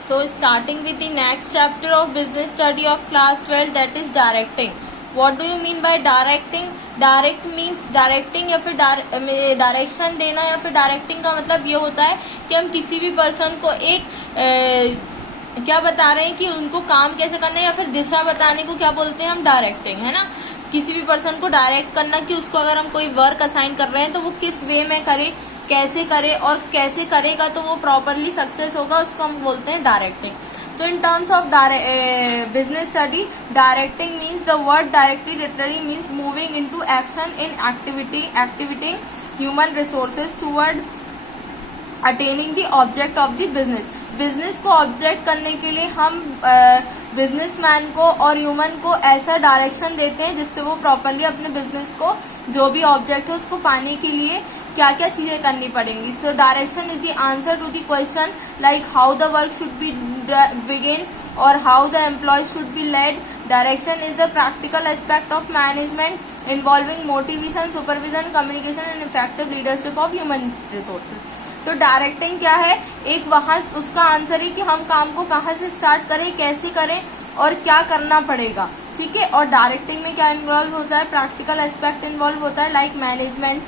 So starting with the next chapter of business study of class 12, that is directing. What do you mean by directing? Direct means directing या फिर direction देना, या फिर directing का मतलब ये होता है कि हम किसी भी पर्सन को एक क्या बता रहे हैं कि उनको काम कैसे करना है, या फिर दिशा बताने को क्या बोलते हैं हम, डायरेक्टिंग, है ना। किसी भी पर्सन को डायरेक्ट करना कि उसको अगर हम कोई वर्क असाइन कर रहे हैं तो वो किस वे में करे, कैसे करे, और कैसे करेगा तो वो प्रॉपरली सक्सेस होगा, उसको हम बोलते हैं डायरेक्टिंग। तो इन terms of business study, directing means the word directly literally means moving into action in activity human resources toward attaining the object of the business. Business को ऑब्जेक्ट करने के लिए हम बिजनेसमैन को और ह्यूमन को ऐसा डायरेक्शन देते हैं जिससे वो प्रॉपरली अपने बिजनेस को, जो भी ऑब्जेक्ट है उसको पाने के लिए क्या क्या चीजें करनी पड़ेंगी। So direction is the answer to the question like how the work should be begin और how the employ should be led. Direction is the practical aspect of management involving motivation, supervision, communication and effective leadership of human resources. तो directing क्या है, एक वहां उसका answer है कि हम काम को कहाँ से स्टार्ट करें, कैसे करें और क्या करना पड़ेगा, ठीक है। और डायरेक्टिंग में क्या इन्वॉल्व होता है, प्रैक्टिकल एस्पेक्ट इन्वॉल्व होता है, लाइक मैनेजमेंट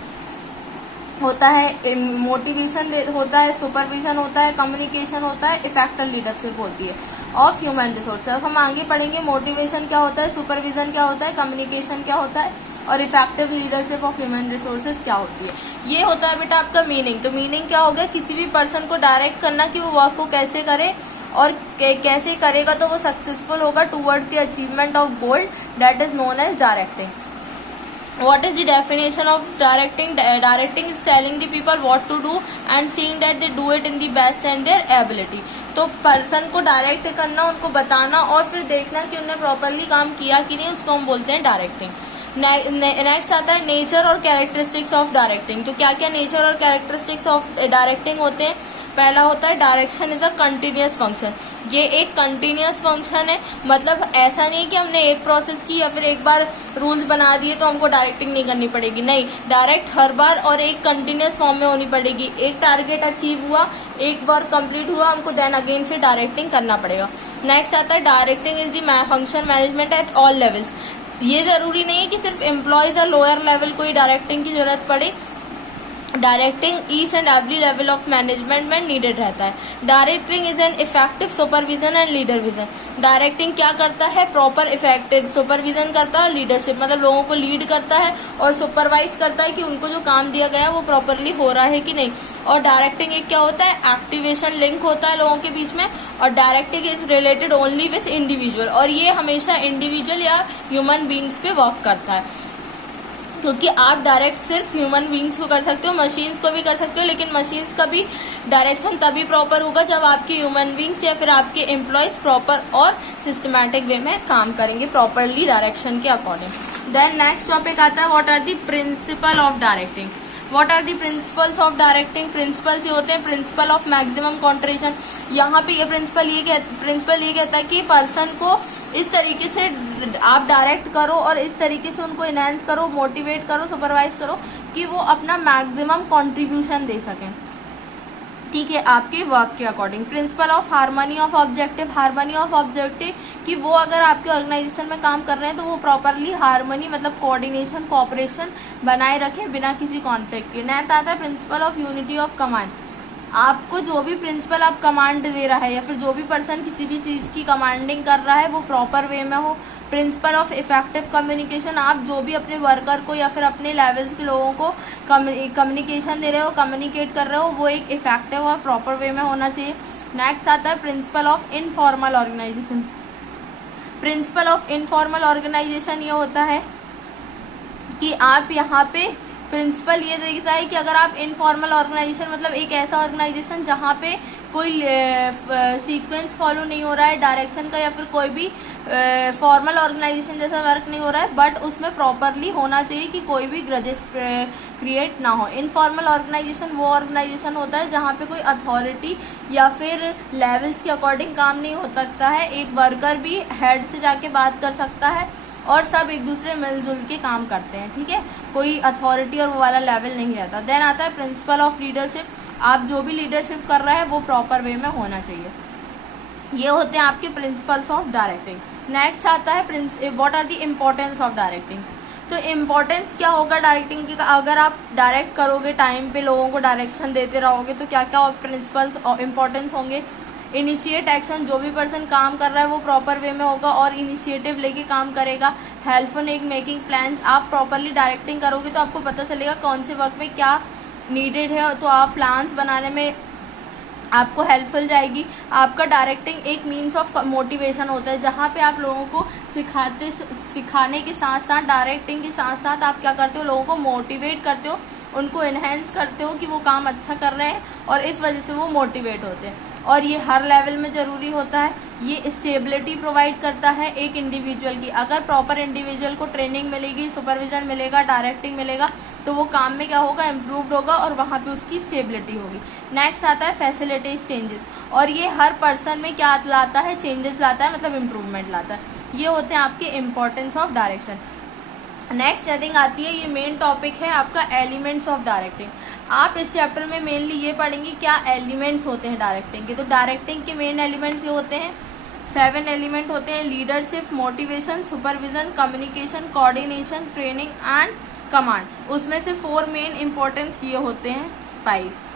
होता है, मोटिवेशन होता है, सुपरविजन होता है, कम्युनिकेशन होता है, इफेक्टिव लीडरशिप होती है ऑफ ह्यूमन रिसोर्सेज। अब हम आगे पढ़ेंगे मोटिवेशन क्या होता है, सुपरविजन क्या होता है, कम्युनिकेशन क्या होता है और effective leadership of human resources क्या होती है। ये होता है बेटा आपका मीनिंग। तो मीनिंग क्या होगा, किसी भी पर्सन को डायरेक्ट करना कि वो वर्क को कैसे करे और कैसे करेगा तो वो सक्सेसफुल होगा towards the achievement of goal, that is known as directing. What is the definition of directing? Directing is telling the people what to do and seeing that they do it in the best and their ability. तो person को direct करना, उनको बताना और फिर देखना कि उन्होंने प्रॉपरली काम किया कि नहीं, उसको हम बोलते हैं डायरेक्टिंग। नेक्स्ट आता है नेचर और कैरेक्टरिस्टिक्स ऑफ डायरेक्टिंग। तो क्या क्या नेचर और कैरेक्टरिस्टिक्स ऑफ डायरेक्टिंग होते हैं। पहला होता है direction is a continuous function. ये एक कंटिन्यूअस फंक्शन है, मतलब ऐसा नहीं कि हमने एक प्रोसेस की या फिर एक बार रूल्स बना दिए तो हमको डायरेक्टिंग नहीं करनी पड़ेगी, नहीं, डायरेक्ट हर बार और एक कंटिन्यूअस फॉर्म में होनी पड़ेगी। एक टारगेट अचीव हुआ, एक बार कंप्लीट हुआ, हमको देन अगेन से डायरेक्टिंग करना पड़ेगा। नेक्स्ट आता है directing is the function management at all levels. ये जरूरी नहीं है कि सिर्फ एम्प्लॉयज या लोअर लेवल को ही डायरेक्टिंग की जरूरत पड़े, directing each and every level of management में नीडेड रहता है। Directing is an effective supervision and leader vision. Directing क्या करता है, प्रॉपर इफेक्टिव सुपरविजन करता है, लीडरशिप मतलब लोगों को लीड करता है और सुपरवाइज करता है कि उनको जो काम दिया गया है वो प्रॉपरली हो रहा है कि नहीं। और डायरेक्टिंग एक क्या होता है, एक्टिवेशन लिंक होता है लोगों के बीच में। और directing is related only with individual, और ये हमेशा इंडिविजुअल या ह्यूमन बींग्स पे वर्क करता है, क्योंकि आप डायरेक्ट सिर्फ ह्यूमन बींग्स को कर सकते हो, मशीन्स को भी कर सकते हो, लेकिन मशीन्स का भी डायरेक्शन तभी प्रॉपर होगा जब आपके ह्यूमन बींग्स या फिर आपके एम्प्लॉयज प्रॉपर और सिस्टमैटिक वे में काम करेंगे प्रॉपरली डायरेक्शन के अकॉर्डिंग। देन नेक्स्ट टॉपिक आता है what are the principle of directing. What are the principles of directing. Principles ये होते हैं प्रिंसिपल ऑफ मैक्सिमम कॉन्ट्रीब्यूशन। यहाँ पे ये प्रिंसिपल ये कहता है कि पर्सन को इस तरीके से आप डायरेक्ट करो और इस तरीके से उनको इनहेंस करो, मोटिवेट करो, सुपरवाइज करो कि वो अपना मैक्सिमम कॉन्ट्रीब्यूशन दे सकें, ठीक है, आपके वर्क के according. Principle of harmony of objective. Harmony of objective कि वो अगर आपके ऑर्गेनाइजेशन में काम कर रहे हैं तो वो प्रॉपरली हार्मनी मतलब कोऑर्डिनेशन, कोऑपरेशन बनाए रखें बिना किसी कॉन्फ्लिक्ट के। नेक्स्ट आता है principle of unity of command. आपको जो भी प्रिंसिपल आप कमांड दे रहा है या फिर जो भी पर्सन किसी भी चीज़ की कमांडिंग कर रहा है वो प्रॉपर वे में हो। Principle of effective communication. आप जो भी अपने वर्कर को या फिर अपने लेवल्स के लोगों को कम्युनिकेशन दे रहे हो, कम्युनिकेट कर रहे हो, वो एक इफेक्टिव और प्रॉपर वे में होना चाहिए। नेक्स्ट आता है principle of informal organisation. Principle of informal organisation ये होता है कि आप यहाँ पे प्रिंसिपल ये देखता है कि अगर आप इनफॉर्मल ऑर्गेनाइजेशन मतलब एक ऐसा ऑर्गेनाइजेशन जहाँ पे कोई सीक्वेंस फॉलो नहीं हो रहा है डायरेक्शन का या फिर कोई भी फॉर्मल ऑर्गेनाइजेशन जैसा वर्क नहीं हो रहा है, बट उसमें प्रॉपरली होना चाहिए कि कोई भी ग्रजेस क्रिएट ना हो। इनफॉर्मल ऑर्गेनाइजेशन वो ऑर्गेनाइजेशन होता है जहाँ पे कोई अथॉरिटी या फिर लेवल्स के अकॉर्डिंग काम नहीं हो सकता है। एक वर्कर भी हेड से जाके बात कर सकता है और सब एक दूसरे मिलजुल के काम करते हैं, ठीक है, कोई अथॉरिटी और वो वाला लेवल नहीं रहता। देन आता है प्रिंसिपल ऑफ लीडरशिप। आप जो भी लीडरशिप कर रहे हैं वो प्रॉपर वे में होना चाहिए। ये होते हैं आपके प्रिंसिपल्स ऑफ डायरेक्टिंग। नेक्स्ट आता है what are the importance of directing. तो इम्पोर्टेंस क्या होगा डायरेक्टिंग की, अगर आप डायरेक्ट करोगे, टाइम पे लोगों को डायरेक्शन देते रहोगे, तो क्या क्या प्रिंसिपल्स और इम्पोर्टेंस होंगे। इनिशिएट एक्शन, जो भी पर्सन काम कर रहा है वो प्रॉपर वे में होगा और इनिशिएटिव लेके काम करेगा। हेल्पफुल इन मेकिंग प्लान्स, आप प्रॉपरली डायरेक्टिंग करोगे तो आपको पता चलेगा कौन से वक्त में क्या नीडेड है, तो आप प्लान्स बनाने में आपको हेल्पफुल जाएगी। आपका डायरेक्टिंग एक मीन्स ऑफ मोटिवेशन होता है, जहाँ पे आप लोगों को सिखाने के साथ साथ, डायरेक्टिंग के साथ साथ आप क्या करते हो, लोगों को मोटिवेट करते हो, उनको इन्हेंस करते हो कि वो काम अच्छा कर रहे हैं और इस वजह से वो मोटिवेट होते हैं। और ये हर लेवल में ज़रूरी होता है। ये स्टेबिलिटी प्रोवाइड करता है एक इंडिविजुअल की। अगर प्रॉपर इंडिविजुअल को ट्रेनिंग मिलेगी, सुपरविजन मिलेगा, डायरेक्टिंग मिलेगा, तो वो काम में क्या होगा, इम्प्रूव्ड होगा और वहाँ पे उसकी स्टेबिलिटी होगी। नेक्स्ट आता है फैसिलिटीज चेंजेस, और ये हर पर्सन में क्या लाता है, चेंजेस लाता है, मतलब इम्प्रूवमेंट लाता है। ये होते हैं आपके importance of direction. Next heading आती है, ये मेन टॉपिक है आपका एलिमेंट्स ऑफ डायरेक्टिंग। आप इस चैप्टर में मेनली ये पढ़ेंगे क्या एलिमेंट्स होते हैं डायरेक्टिंग के। तो डायरेक्टिंग के मेन एलिमेंट्स ये होते हैं, 7 एलिमेंट होते हैं। Leadership, motivation, supervision, communication, coordination, training and command. उसमें से 4 मेन इंपॉर्टेंस ये होते हैं, 5।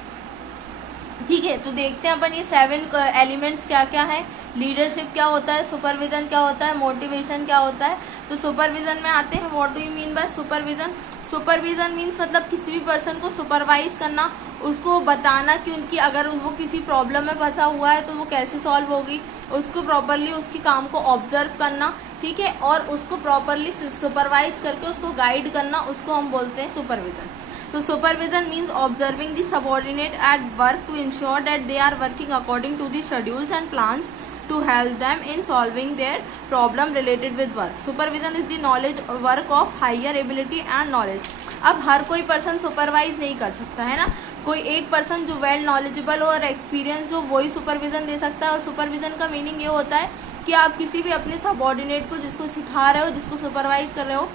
ठीक है, तो देखते हैं अपन ये 7 एलिमेंट्स क्या क्या है। लीडरशिप क्या होता है, सुपरविजन क्या होता है, मोटिवेशन क्या होता है। तो सुपरविजन में आते हैं, what do you mean by supervision. Supervision means मतलब किसी भी पर्सन को सुपरवाइज करना, उसको बताना कि उनकी अगर वो किसी प्रॉब्लम में फंसा हुआ है तो वो कैसे सॉल्व होगी, उसको प्रॉपरली उसकी काम को ऑब्जर्व करना, ठीक है, और उसको प्रॉपरली सुपरवाइज करके उसको गाइड करना, उसको हम बोलते हैं सुपरविजन। तो supervision means observing the subordinate at work to ensure that they are working according to the schedules and plans to help them in solving their problem related with work. Supervision is the knowledge work of higher ability and knowledge. अब हर कोई person supervise नहीं कर सकता है ना, कोई एक person जो वेल नॉलेजेबल हो और एक्सपीरियंस हो वही सुपरविजन दे सकता है। और सुपरविजन का मीनिंग ये होता है कि आप किसी भी अपने सबऑर्डिनेट को, जिसको सिखा रहे हो, जिसको सुपरवाइज कर रहे हो,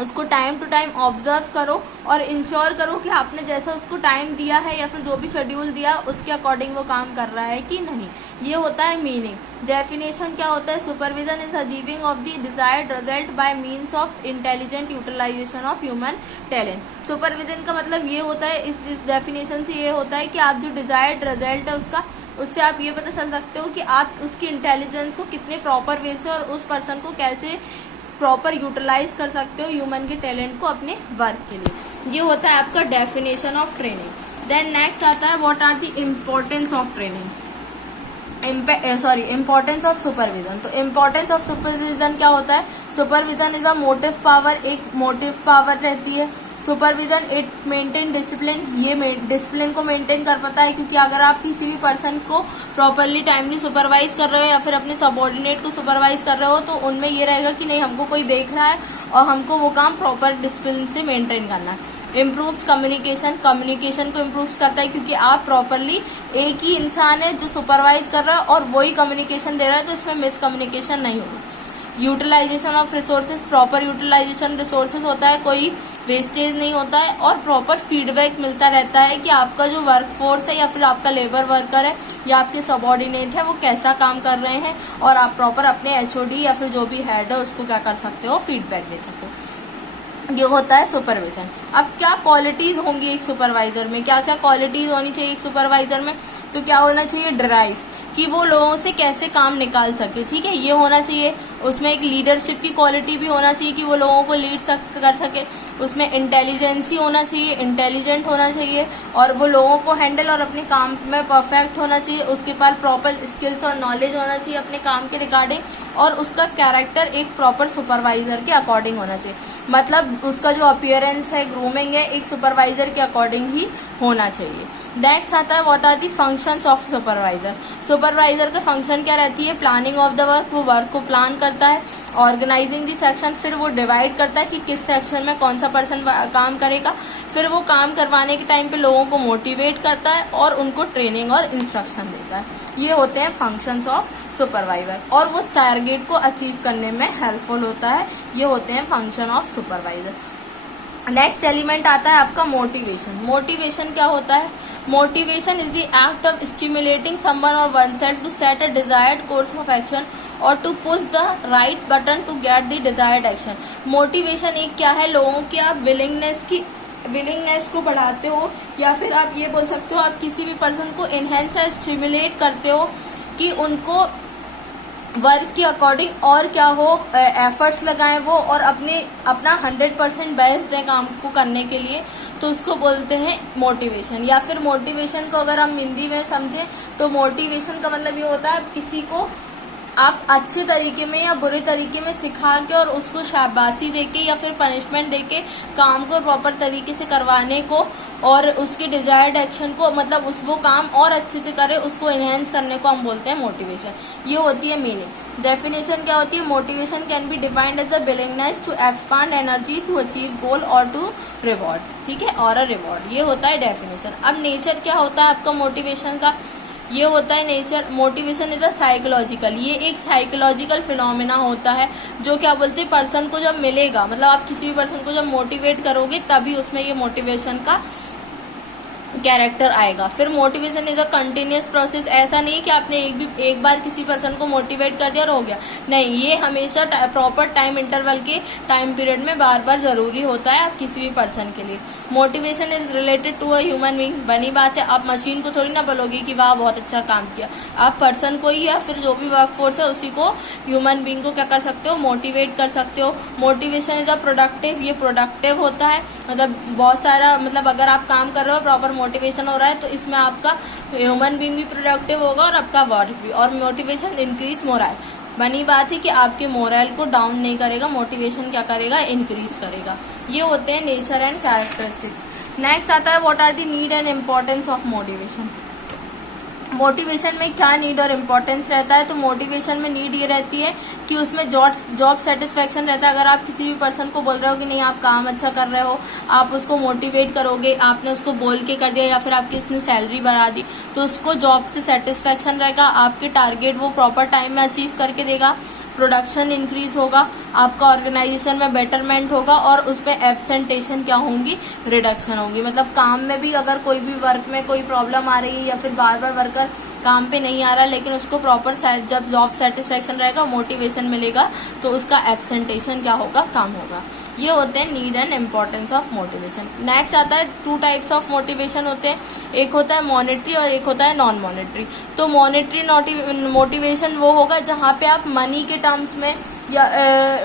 उसको टाइम टू टाइम ऑब्जर्व करो और इंश्योर करो कि आपने जैसा उसको टाइम दिया है या फिर जो भी शेड्यूल दिया उसके अकॉर्डिंग वो काम कर रहा है कि नहीं। ये होता है मीनिंग। डेफिनेशन क्या होता है, supervision is achieving of the desired result by means of intelligent utilisation of human talent. Supervision का मतलब ये होता है, इस डेफिनेशन से ये होता है कि आप जो डिजायर्ड रिजल्ट है उसका, उससे आप ये पता चल सकते हो कि आप उसकी इंटेलिजेंस को कितने प्रॉपर वे से और उस पर्सन को कैसे प्रॉपर यूटिलाइज कर सकते हो ह्यूमन के टैलेंट को अपने वर्क के लिए। ये होता है आपका definition of training. Then next आता है what are the importance of training, importance of supervision. तो इम्पोर्टेंस ऑफ सुपरविजन क्या होता है, supervision is a motive power, एक मोटिव पावर रहती है। सुपरविजन इट मेंटेन डिसिप्लिन, ये डिसिप्लिन को मेंटेन कर पाता है, क्योंकि अगर आप किसी भी पर्सन को प्रॉपरली टाइमली सुपरवाइज कर रहे हो या फिर अपने सबऑर्डिनेट को सुपरवाइज कर रहे हो तो उनमें ये रहेगा कि नहीं, हमको कोई देख रहा है और हमको वो काम प्रॉपर डिसिप्लिन से मेंटेन करना है। इम्प्रूव्स कम्युनिकेशन, कम्युनिकेशन को इम्प्रूव करता है, क्योंकि आप प्रॉपरली, एक ही इंसान है जो सुपरवाइज कर रहा है और वही कम्युनिकेशन दे रहा है, तो इसमें मिसकम्युनिकेशन नहीं होगी। Utilisation of resources, proper utilisation resources होता है, कोई वेस्टेज नहीं होता है और प्रॉपर फीडबैक मिलता रहता है कि आपका जो वर्क फोर्स है या फिर आपका लेबर वर्कर है या आपके सबऑर्डिनेट है वो कैसा काम कर रहे हैं, और आप प्रॉपर अपने एचओडी या फिर जो भी हेड है उसको क्या कर सकते हो, फीडबैक दे सकते हो। ये होता है सुपरविजन। अब क्या क्वालिटीज होंगी एक सुपरवाइजर में, क्या क्या क्वालिटीज होनी चाहिए एक सुपरवाइजर में, तो क्या होना चाहिए, ड्राइव, कि वो लोगों से कैसे काम निकाल सके, ठीक है, ये होना चाहिए। उसमें एक लीडरशिप की क्वालिटी भी होना चाहिए कि वो लोगों को लीड कर सके। उसमें इंटेलिजेंसी होना चाहिए, इंटेलिजेंट होना चाहिए, और वो लोगों को हैंडल और अपने काम में परफेक्ट होना चाहिए। उसके पास प्रॉपर स्किल्स और नॉलेज होना चाहिए अपने काम के रिगार्डिंग, और उसका कैरेक्टर एक प्रॉपर सुपरवाइजर के अकॉर्डिंग होना चाहिए। मतलब उसका जो अपीयरेंस है, ग्रूमिंग है, एक सुपरवाइजर के अकॉर्डिंग ही होना चाहिए। नेक्स्ट आता है what are the functions of supervisor. Supervisor का फंक्शन क्या रहती है, प्लानिंग ऑफ द वर्क, वो वर्क को प्लान करता है। ऑर्गेनाइजिंग द सेक्शन, फिर वो डिवाइड करता है कि किस सेक्शन में कौन सा पर्सन काम करेगा। फिर वो काम करवाने के टाइम पे लोगों को मोटिवेट करता है और उनको ट्रेनिंग और इंस्ट्रक्शन देता है। ये होते हैं फंक्शंस ऑफ सुपरवाइजर, और वो टारगेट को अचीव करने में हेल्पफुल होता है। ये होते हैं function of supervisor. Next element आता है आपका मोटिवेशन। मोटिवेशन क्या होता है? Motivation is the act of stimulating someone और oneself to set a desired course of action और to push the right button to get the desired action. Motivation एक क्या है? लोगों की आप विलिंगनेस को बढ़ाते हो, या फिर आप ये बोल सकते हो आप किसी भी पर्सन को इनहेंस या स्टिमुलेट करते हो कि उनको वर्क के अकॉर्डिंग और क्या हो, एफर्ट्स लगाएं वो और अपना 100% बेस्ट दें काम को करने के लिए, तो उसको बोलते हैं मोटिवेशन। या फिर मोटिवेशन को अगर हम हिंदी में समझें तो मोटिवेशन का मतलब ये होता है किसी को आप अच्छे तरीके में या बुरे तरीके में सिखा के और उसको शाबाशी देके या फिर पनिशमेंट देके काम को प्रॉपर तरीके से करवाने को और उसके डिजायर्ड एक्शन को, मतलब वो काम और अच्छे से करे, उसको एनहेंस करने को हम बोलते हैं मोटिवेशन। ये होती है मीनिंग। डेफिनेशन क्या होती है? Motivation can be defined as a willingness to expand energy to achieve goal और टू रिवॉर्ड, ठीक है, और अ रिवॉर्ड। ये होता है डेफिनेशन। अब नेचर क्या होता है आपका मोटिवेशन का? ये होता है nature, motivation is a psychological, ये एक साइकोलॉजिकल फिनोमेना होता है जो क्या बोलते हैं पर्सन को जब मिलेगा, मतलब आप किसी भी पर्सन को जब मोटिवेट करोगे तभी उसमें ये मोटिवेशन का कैरेक्टर आएगा। फिर motivation is a continuous process. ऐसा नहीं कि आपने एक बार किसी पर्सन को मोटिवेट कर दिया और हो गया, नहीं, ये हमेशा प्रॉपर टाइम इंटरवल के टाइम पीरियड में बार बार जरूरी होता है आप किसी भी पर्सन के लिए। Motivation is related to a human being. बनी बात है, आप मशीन को थोड़ी ना बोलोगे कि वाह बहुत अच्छा काम किया, आप पर्सन को ही या फिर जो भी वर्क फोर्स है उसी को, ह्यूमन बीइंग को क्या कर सकते हो? मोटिवेट कर सकते हो। मोटिवेशन इज अ प्रोडक्टिव, ये प्रोडक्टिव होता है, मतलब बहुत सारा, मतलब अगर आप काम कर रहे हो प्रॉपर मोटिवेशन हो रहा है तो इसमें आपका ह्यूमन बीइंग भी प्रोडक्टिव होगा और आपका वर्क भी। और मोटिवेशन इंक्रीज मोरल। बनी बात है कि आपके मोरल को डाउन नहीं करेगा, मोटिवेशन क्या करेगा? इंक्रीज करेगा। ये होते हैं नेचर एंड कैरेक्टरिस्टिक्स। नेक्स्ट आता है what are the need and importance of motivation. Motivation में क्या नीड और इम्पोर्टेंस रहता है? तो मोटिवेशन में नीड ये रहती है कि उसमें जॉब सेटिस्फेक्शन रहता है। अगर आप किसी भी पर्सन को बोल रहे हो कि नहीं आप काम अच्छा कर रहे हो, आप उसको मोटिवेट करोगे, आपने उसको बोल के कर दिया या फिर आपकी उसने सैलरी बढ़ा दी, तो उसको जॉब से सेटिस्फेक्शन रहेगा, आपके टारगेट वो प्रॉपर टाइम में अचीव करके देगा, प्रोडक्शन इंक्रीज होगा, आपका ऑर्गेनाइजेशन में बेटरमेंट होगा और उस पर एब्सेंटेशन क्या होंगी? रिडक्शन होगी। मतलब काम में भी अगर कोई भी वर्क में कोई प्रॉब्लम आ रही है या फिर बार बार वर्कर काम पे नहीं आ रहा, लेकिन उसको प्रॉपर जब जॉब सेटिस्फेक्शन रहेगा, मोटिवेशन मिलेगा, तो उसका एब्सेंटेशन क्या होगा? कम होगा। ये होते हैं need and importance of motivation. Next आता है टू टाइप्स ऑफ मोटिवेशन होते हैं, एक होता है मॉनेटरी और एक होता है नॉन मॉनेटरी। तो मॉनेटरी मोटिवेशन वो होगा जहाँ पे आप मनी के टर्म्स में या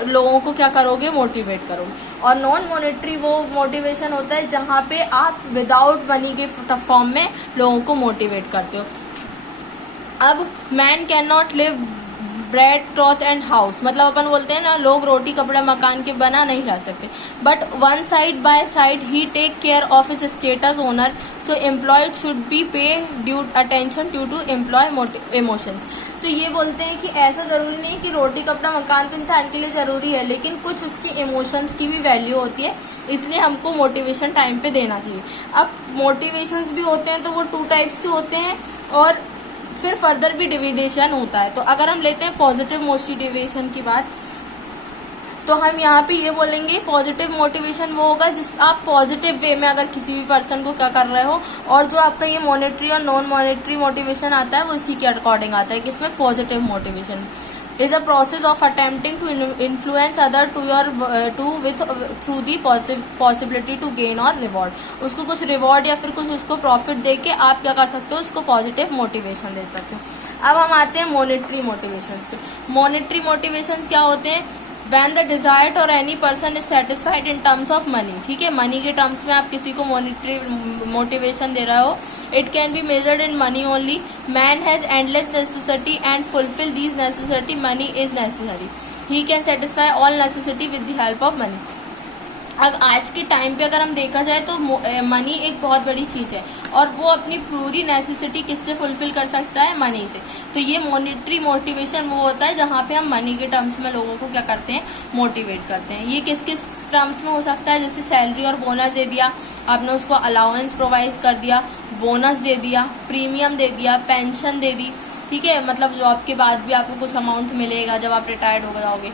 लोगों को क्या करोगे? मोटिवेट करोगे। और नॉन मॉनेटरी वो मोटिवेशन होता है जहाँ पे आप विदाउट मनी के फॉर्म में लोगों को मोटिवेट करते हो। अब man can not live bread cloth and house, मतलब अपन बोलते हैं ना लोग रोटी कपड़े मकान के बना नहीं रह सकते, but one side by side ही take care of his status owner, so employed should be pay due attention due to employ emotions. तो ये बोलते हैं कि ऐसा जरूरी नहीं कि रोटी कपड़ा मकान तो इंसान के लिए जरूरी है, लेकिन कुछ उसकी इमोशंस की भी वैल्यू होती है, इसलिए हमको मोटिवेशन टाइम पे देना चाहिए। अब मोटिवेशंस भी होते हैं तो वो टू टाइप्स के होते हैं और फिर फर्दर भी डिविडेशन होता है। तो अगर हम लेते हैं पॉजिटिव मोटिवेशन की बात, तो हम यहाँ पे ये बोलेंगे पॉजिटिव मोटिवेशन वो होगा जिस आप पॉजिटिव वे में अगर किसी भी पर्सन को क्या कर रहे हो, और जो आपका ये मॉनेटरी और नॉन मॉनेटरी मोटिवेशन आता है वो इसी के अकॉर्डिंग आता है कि इसमें positive motivation is a process of attempting to influence other through the possibility to gain or reward। उसको कुछ रिवॉर्ड या फिर कुछ उसको प्रॉफिट दे के आप क्या कर सकते हो? उसको पॉजिटिव मोटिवेशन दे सकते हो। अब हम आते हैं मॉनेटरी मोटिवेशंस पे। मॉनेटरी मोटिवेशंस क्या होते हैं? When the desired or any person is satisfied in terms of money, ठीक है, मनी के टर्म्स में आप किसी को मॉनेटरी मोटिवेशन दे रहे हो, it can be measured in money only. Man has endless necessity and fulfil these necessity, money is necessary, he can satisfy all necessity with the help of money. अब आज के टाइम पे अगर हम देखा जाए तो मनी एक बहुत बड़ी चीज़ है और वो अपनी पूरी नेसेसिटी किससे फुलफिल कर सकता है? मनी से। तो ये मॉनेटरी मोटिवेशन वो होता है जहाँ पे हम मनी के टर्म्स में लोगों को क्या करते हैं? मोटिवेट करते हैं। ये किस किस टर्म्स में हो सकता है? जैसे सैलरी और बोनस दे दिया आपने, उसको अलाउंस प्रोवाइड कर दिया, बोनस दे दिया, प्रीमियम दे दिया, पेंशन दे दी, ठीक है, मतलब जॉब के बाद भी आपको कुछ अमाउंट मिलेगा जब आप रिटायर्ड हो जाओगे।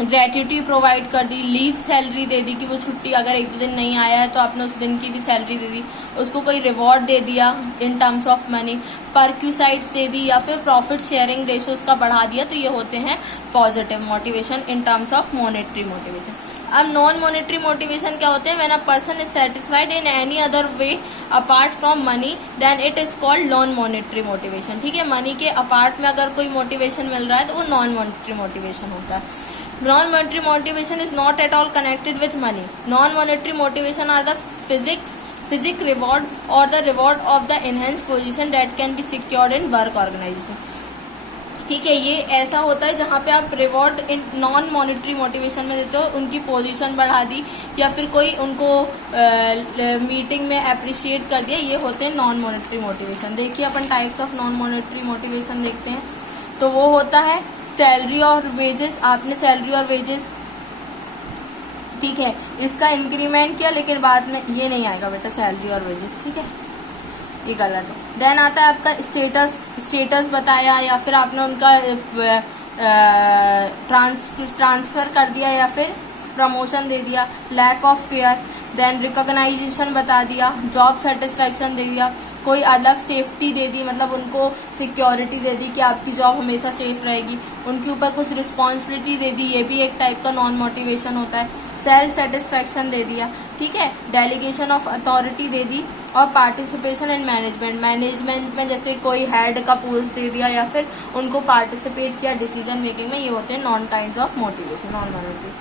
ग्रेट्यूटी प्रोवाइड कर दी, लीव सैलरी दे दी कि वो छुट्टी अगर 1-2 दिन नहीं आया है तो आपने उस दिन की भी सैलरी दे दी, उसको कोई रिवॉर्ड दे दिया इन टर्म्स ऑफ मनी, परक्यूसाइड्स दे दी या फिर प्रॉफिट शेयरिंग रेशो उसका बढ़ा दिया, तो ये होते हैं positive motivation in terms of monetary motivation. अब नॉन मॉनेटरी मोटिवेशन क्या होते हैं? When a person is satisfied in any other way apart from money then it is called non monetary motivation. ठीक है, मनी के अपार्ट में अगर कोई मोटिवेशन मिल रहा है तो वो नॉन मॉनेटरी मोटिवेशन होता है। Non-monetary motivation is not at all connected with money. Non-monetary motivation are the physic reward or the reward of the enhanced position that can be secured in work organization. ठीक है, ये ऐसा होता है जहाँ पे आप reward in non monetary motivation में देते हो, उनकी पोजीशन बढ़ा दी या फिर कोई उनको मीटिंग में अप्रिशिएट कर दिया, ये होते हैं नॉन मॉनेटरी मोटिवेशन। देखिए अपन types of non monetary motivation देखते हैं, तो वो होता है सैलरी और वेजेस। आपने सैलरी और वेजेस, ठीक है, इसका इंक्रीमेंट किया लेकिन बाद में ये नहीं आएगा बेटा सैलरी और वेजेस, ठीक है, ये गलत है। देन आता है आपका स्टेटस बताया या फिर आपने उनका ट्रांसफर कर दिया या फिर प्रमोशन दे दिया। Lack of fair, then recognisation बता दिया, जॉब सेटिस्फैक्शन दे दिया, कोई अलग सेफ्टी दे दी, मतलब उनको सिक्योरिटी दे दी कि आपकी जॉब हमेशा सेफ रहेगी, उनके ऊपर कुछ रिस्पॉन्सिबिलिटी दे दी, ये भी एक टाइप का नॉन मोटिवेशन होता है। सेल्फ सेटिस्फैक्शन दे दिया, ठीक है, डेलीगेशन ऑफ अथॉरिटी दे दी, और पार्टिसिपेशन इन मैनेजमेंट में जैसे कोई हेड का पोस्ट दे दिया या फिर उनको पार्टिसिपेट किया डिसीजन मेकिंग में, ये होते हैं non kinds of motivation, non monetary.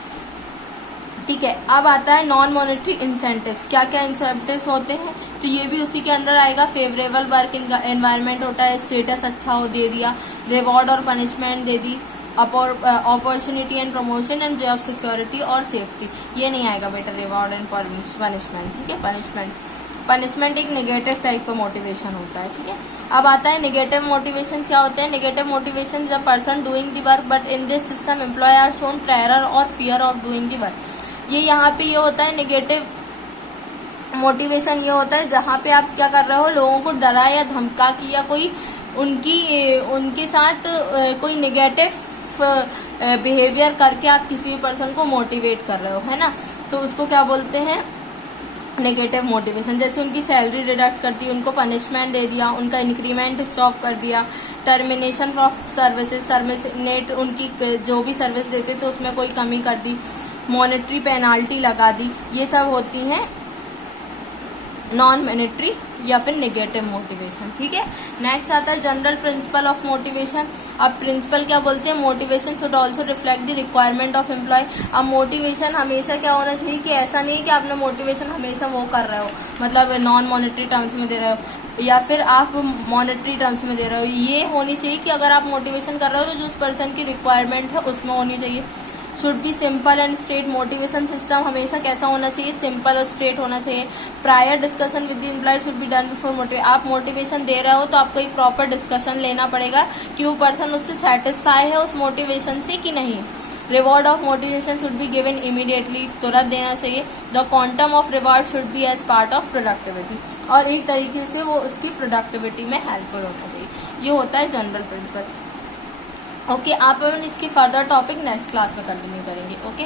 ठीक है, अब आता है नॉन मॉनेटरी इंसेंटिव्स। क्या क्या इंसेंटिव्स होते हैं? तो ये भी उसी के अंदर आएगा। फेवरेबल वर्क एनवायरनमेंट होता है, स्टेटस अच्छा हो दे दिया, रिवॉर्ड और punishment they the, opportunity and promotion and job security और सेफ्टी, ये नहीं आएगा बेटा रिवॉर्ड एंड पनिशमेंट। ठीक है, पनिशमेंट एक नेगेटिव टाइप का मोटिवेशन होता है। ठीक है, अब आता है नेगेटिव मोटिवेशन क्या होते हैं? Negative motivation is a person doing the work but in this system employ are shown terror और fear of doing the work. ये यहाँ पे ये होता है नेगेटिव मोटिवेशन, ये होता है जहाँ पे आप क्या कर रहे हो, लोगों को डरा या धमका की या कोई उनके साथ कोई नेगेटिव बिहेवियर करके आप किसी भी पर्सन को मोटिवेट कर रहे हो, है ना, तो उसको क्या बोलते हैं? Negative motivation. जैसे उनकी सैलरी डिडक्ट कर दी, उनको पनिशमेंट दे दिया, उनका इंक्रीमेंट स्टॉप कर दिया, टर्मिनेशन ऑफ सर्विसेज, उनकी जो भी सर्विस देते थे उसमें कोई कमी कर दी, मॉनेटरी पेनाल्टी लगा दी, ये सब होती हैं नॉन मॉनेटरी या फिर नेगेटिव मोटिवेशन। ठीक है, नेक्स्ट आता है जनरल प्रिंसिपल ऑफ मोटिवेशन। अब प्रिंसिपल क्या बोलते हैं? Motivation should also reflect the requirement of employ. अब मोटिवेशन हमेशा क्या होना चाहिए कि ऐसा नहीं कि आपने मोटिवेशन हमेशा वो कर रहे हो, मतलब नॉन मॉनेटरी टर्म्स में दे रहे हो या फिर आप मॉनेटरी टर्म्स में दे रहे हो। ये होनी चाहिए कि अगर आप मोटिवेशन कर रहे हो तो जो उस पर्सन की रिक्वायरमेंट है उसमें होनी चाहिए। Should be simple and straight. Motivation system हमेशा कैसा होना चाहिए? सिंपल और स्ट्रेट होना चाहिए। Prior discussion with the employ should be done before motivate. आप मोटिवेशन दे रहे हो तो आपको एक प्रॉपर डिस्कशन लेना पड़ेगा कि वो पर्सन उससे सेटिस्फाई है उस मोटिवेशन से कि नहीं। Reward of motivation should be given immediately, तुरंत देना चाहिए। The quantum of reward should be as part of productivity, और एक तरीके से वो उसकी प्रोडक्टिविटी में हेल्पफुल होना चाहिए। ये होता है जनरल प्रिंसिपल। ओके, आप इसकी फर्दर टॉपिक नेक्स्ट क्लास में कंटिन्यू करेंगे। ओके।